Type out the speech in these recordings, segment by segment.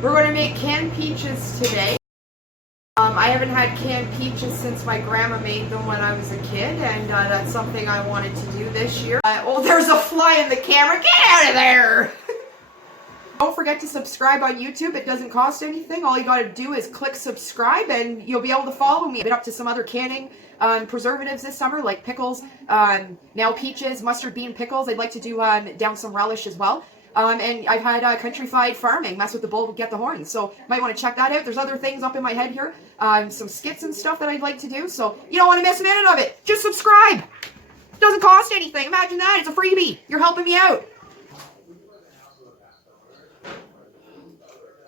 We're going to make canned peaches today. I haven't had canned peaches since my grandma made them when I was a kid, and that's something I wanted to do this year. Oh, there's a fly in the camera. Get out of there! Don't forget to subscribe on YouTube. It doesn't cost anything. All you got to do is click subscribe and you'll be able to follow me. I've been up to some other canning preservatives this summer, like pickles, now peaches, mustard bean pickles. I'd like to do down some relish as well. And I've had Countryfied Farming, mess with the bull, get the horns. So might want to check that out. There's other things up in my head here, some skits and stuff that I'd like to do. So you don't want to miss a minute of it. Just subscribe. It doesn't cost anything. Imagine that. It's a freebie. You're helping me out.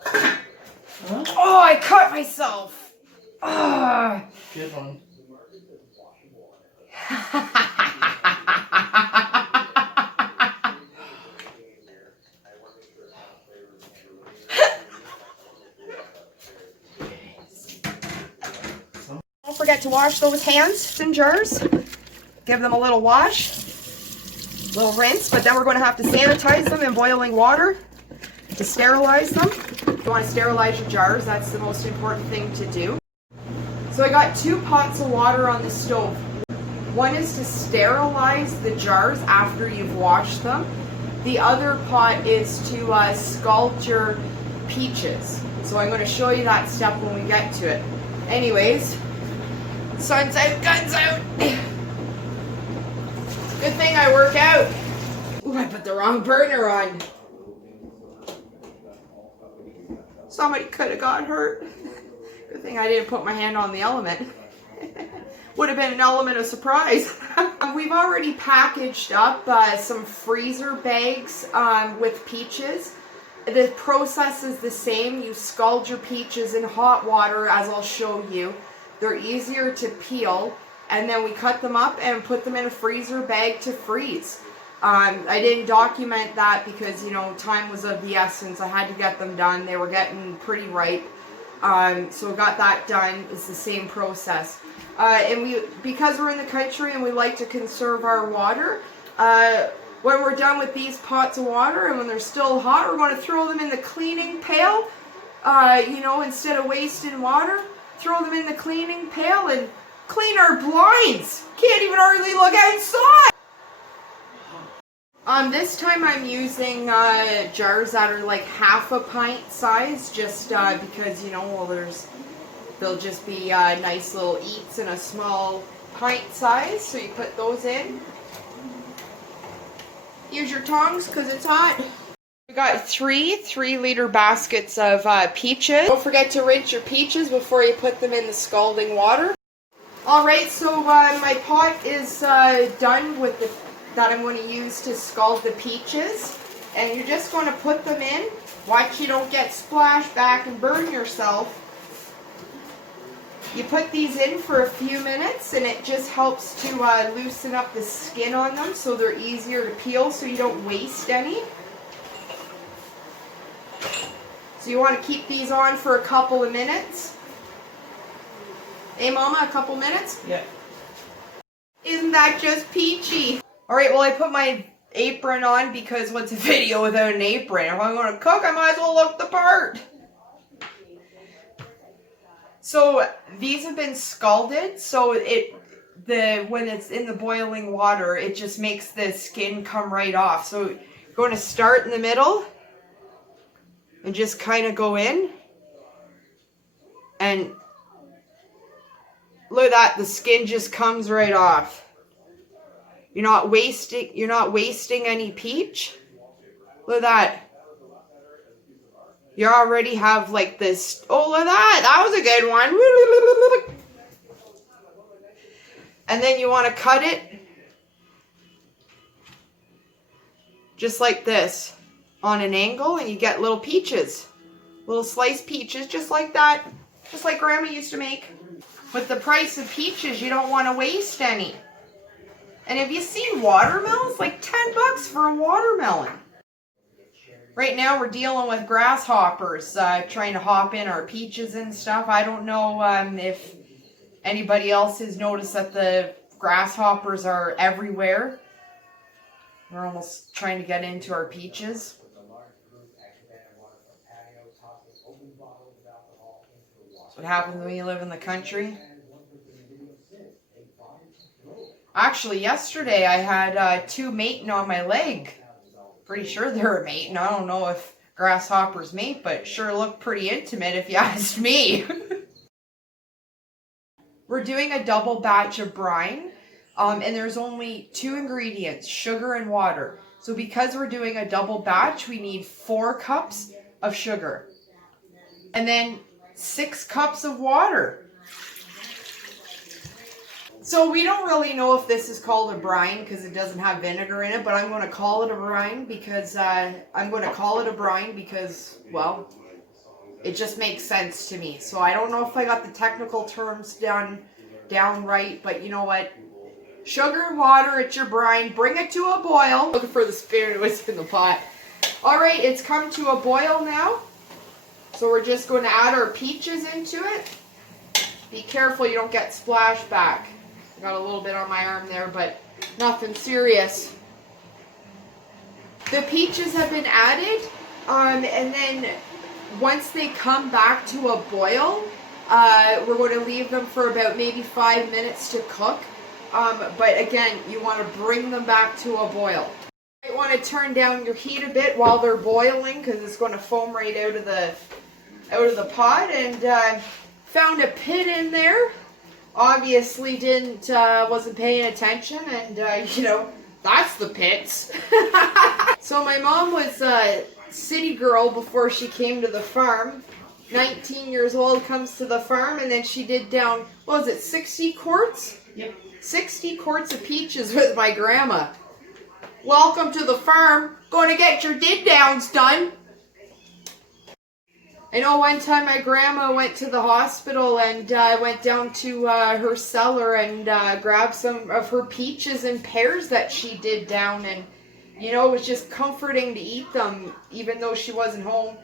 Huh? Oh, I cut myself. Good one. Don't forget to wash those hands and jars. Give them a little wash, little rinse, but then we're going to have to sanitize them in boiling water to sterilize them. If you want to sterilize your jars, that's the most important thing to do. So I got 2 pots of water on the stove. One is to sterilize the jars after you've washed them. The other pot is to scald your peaches. So I'm going to show you that step when we get to it. Anyways, sun's out, guns out. Good thing I work out. Ooh, I put the wrong burner on. Somebody could have got hurt. Good thing I didn't put my hand on the element. Would have been an element of surprise. We've already packaged up some freezer bags with peaches. The process is the same. You scald your peaches in hot water, as I'll show you. They're easier to peel, and then we cut them up and put them in a freezer bag to freeze. I didn't document that because, you know, time was of the essence. I had to get them done. They were getting pretty ripe. So got that done. It's the same process. And because we're in the country and we like to conserve our water, when we're done with these pots of water and when they're still hot, we're going to throw them in the cleaning pail. You know, instead of wasting water, throw them in the cleaning pail and clean our blinds. Can't even hardly look outside. This time I'm using jars that are like half a pint size, just because, you know, well, they'll just be nice little eats in a small pint size. So you put those in. Use your tongs because it's hot. We got 3 3-liter baskets of peaches. Don't forget to rinse your peaches before you put them in the scalding water. Alright, so my pot is done with that I'm going to use to scald the peaches. And you're just going to put them in. Watch you don't get splashed back and burn yourself. You put these in for a few minutes and it just helps to loosen up the skin on them so they're easier to peel so you don't waste any. So you want to keep these on for a couple of minutes. Hey Mama, a couple minutes? Yeah. Isn't that just peachy? Alright, well I put my apron on because what's a video without an apron? If I'm going to cook, I might as well look the part. So these have been scalded, so when it's in the boiling water, it just makes the skin come right off. So you're going to start in the middle and just kind of go in. And look at that, the skin just comes right off. You're not wasting any peach. Look at that. You already have like this. Oh, look at that. That was a good one. And then you want to cut it just like this on an angle, and you get little peaches. Little sliced peaches just like that. Just like Grandma used to make. With the price of peaches, you don't want to waste any. And have you seen watermelons? Like 10 bucks for a watermelon. Right now we're dealing with grasshoppers trying to hop in our peaches and stuff. I don't know if anybody else has noticed that the grasshoppers are everywhere. They're almost trying to get into our peaches. That's what happens when you live in the country. Actually, yesterday I had two mating on my leg. Pretty sure they're mating. I don't know if grasshoppers mate, but sure looked pretty intimate if you asked me. We're doing a double batch of brine, and there's only 2 ingredients, sugar and water. So because we're doing a double batch, we need 4 cups of sugar. And then 6 cups of water. So we don't really know if this is called a brine because it doesn't have vinegar in it, but I'm going to call it a brine because, well, it just makes sense to me. So I don't know if I got the technical terms down right, but you know what? Sugar and water, it's your brine. Bring it to a boil. Looking for the spoon, it was in the pot. Alright, it's come to a boil now. So we're just going to add our peaches into it. Be careful you don't get splashback. I got a little bit on my arm there, but nothing serious. The peaches have been added, and then once they come back to a boil, we're going to leave them for about maybe 5 minutes to cook. But again, you want to bring them back to a boil. You might want to turn down your heat a bit while they're boiling because it's going to foam right out of the pot. And found a pit in there. Obviously wasn't paying attention, and that's the pits. So my mom was a city girl before she came to the farm. 19 years old, comes to the farm, and then she did down, what was it, 60 quarts? Yep. 60 quarts of peaches with my grandma. Welcome to the farm. Going to get your did downs done. I know one time my grandma went to the hospital and went down to her cellar and grabbed some of her peaches and pears that she did down, and it was just comforting to eat them even though she wasn't home.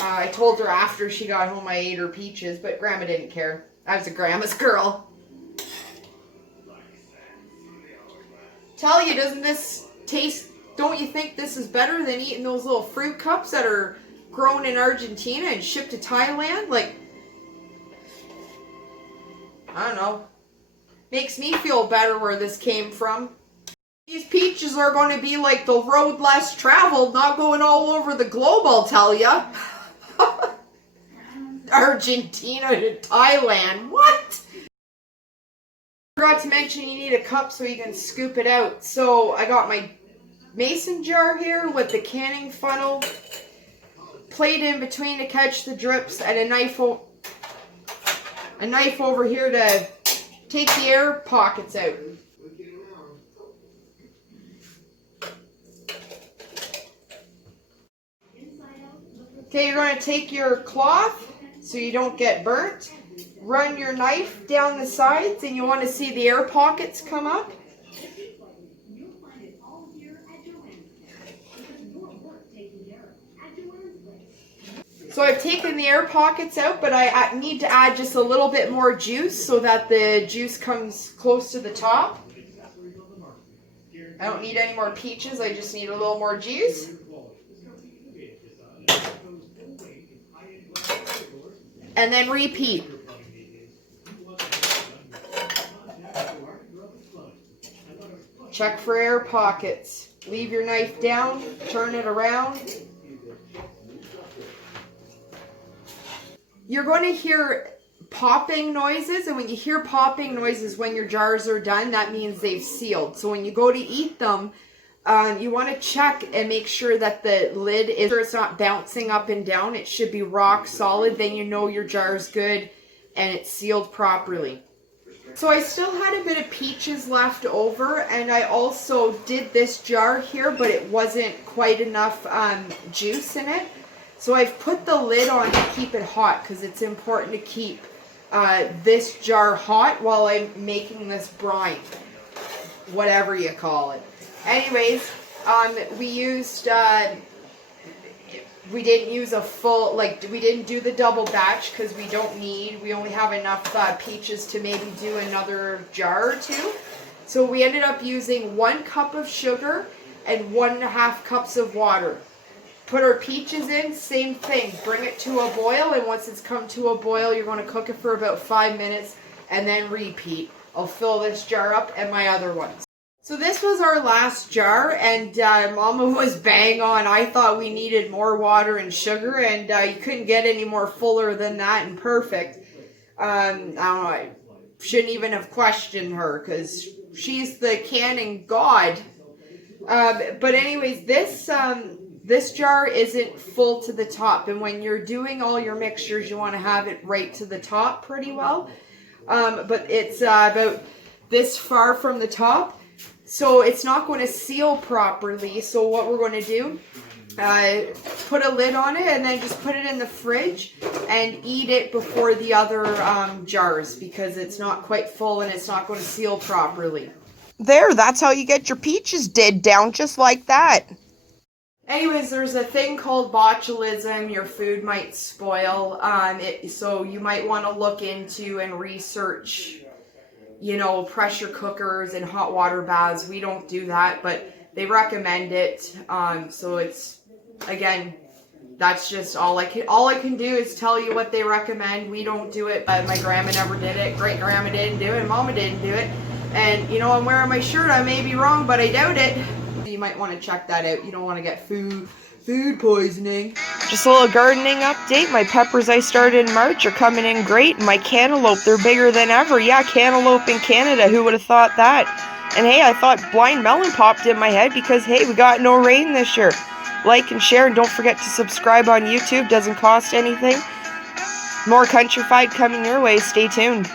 I told her after she got home I ate her peaches, but grandma didn't care. I was a grandma's girl. Tell you, doesn't this taste, don't you think this is better than eating those little fruit cups that are grown in Argentina and shipped to Thailand? Like, I don't know. Makes me feel better where this came from. These peaches are going to be like the road less traveled, not going all over the globe, I'll tell ya. Argentina to Thailand. What? Forgot to mention you need a cup so you can scoop it out. So I got my mason jar here with the canning funnel, plate in between to catch the drips, and a knife over here to take the air pockets out. Okay, you're going to take your cloth so you don't get burnt. Run your knife down the sides, and you want to see the air pockets come up. So I've taken the air pockets out, but I need to add just a little bit more juice so that the juice comes close to the top. I don't need any more peaches, I just need a little more juice. And then repeat. Check for air pockets. Leave your knife down, turn it around. You're going to hear popping noises, and when you hear popping noises when your jars are done, that means they've sealed. So when you go to eat them, you want to check and make sure that the lid is, it's not bouncing up and down. It should be rock solid. Then you know your jar's good and it's sealed properly. So I still had a bit of peaches left over, and I also did this jar here, but it wasn't quite enough juice in it. So I've put the lid on to keep it hot because it's important to keep this jar hot while I'm making this brine, whatever you call it. Anyways, we didn't use a full, we didn't do the double batch because we only have enough peaches to maybe do another jar or two. So we ended up using 1 cup of sugar and 1.5 cups of water. put our peaches in, same thing. Bring it to a boil, and once it's come to a boil, you're going to cook it for about 5 minutes and then repeat. I'll fill this jar up and my other ones. So this was our last jar, and Mama was bang on. I thought we needed more water and sugar, and you couldn't get any more fuller than that and perfect. I don't know, I shouldn't even have questioned her because she's the canning god. But anyways, this jar isn't full to the top, and when you're doing all your mixtures, you want to have it right to the top pretty well. But it's about this far from the top. So it's not going to seal properly. So what we're going to do, put a lid on it and then just put it in the fridge and eat it before the other jars, because it's not quite full and it's not going to seal properly. There, that's how you get your peaches did down just like that. Anyways, there's a thing called botulism. Your food might spoil. So you might want to look into and research, you know, pressure cookers and hot water baths. We don't do that, but they recommend it. So it's, again, that's just all I can do is tell you what they recommend. We don't do it. My grandma never did it. Great grandma didn't do it. Mama didn't do it. And, you know, I'm wearing my shirt. I may be wrong, but I doubt it. You might want to check that out. You don't want to get food poisoning. Just a little gardening update. My peppers I started in March are coming in great. And my cantaloupe, they're bigger than ever. Yeah, cantaloupe in Canada. Who would have thought that? And hey, I thought blind melon popped in my head because, hey, we got no rain this year. Like and share, and don't forget to subscribe on YouTube. Doesn't cost anything. More Countryfied coming your way. Stay tuned.